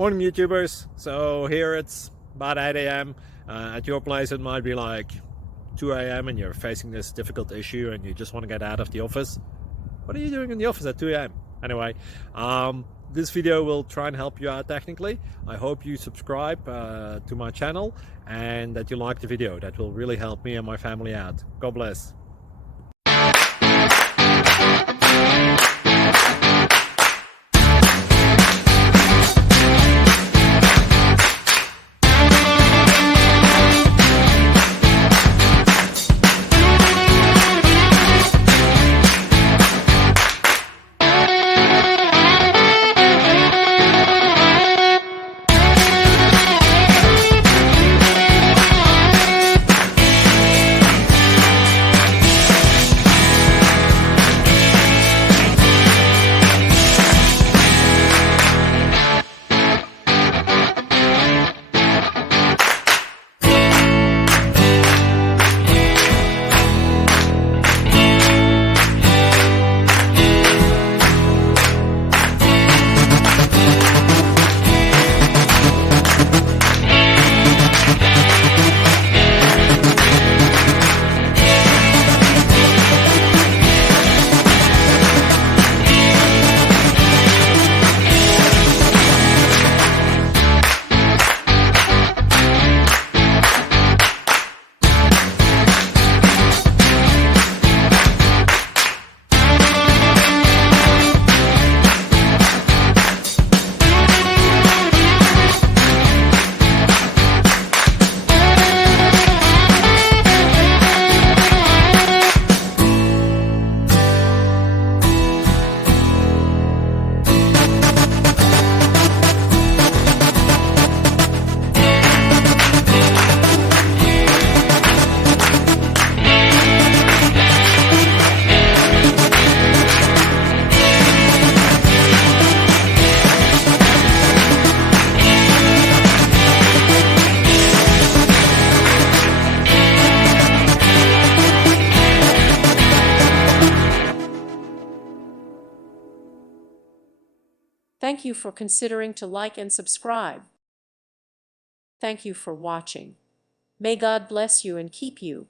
Morning YouTubers. So here it's about 8 a.m. At your place it might be like 2 a.m. and you're facing this difficult issue and you just want to get out of the office. What are you doing in the office at 2 a.m.? Anyway, this video will try and help you out technically. I hope you subscribe to my channel and that you like the video. That will really help me and my family out. God bless. Thank you for considering to like and subscribe. Thank you for watching. May God bless you and keep you.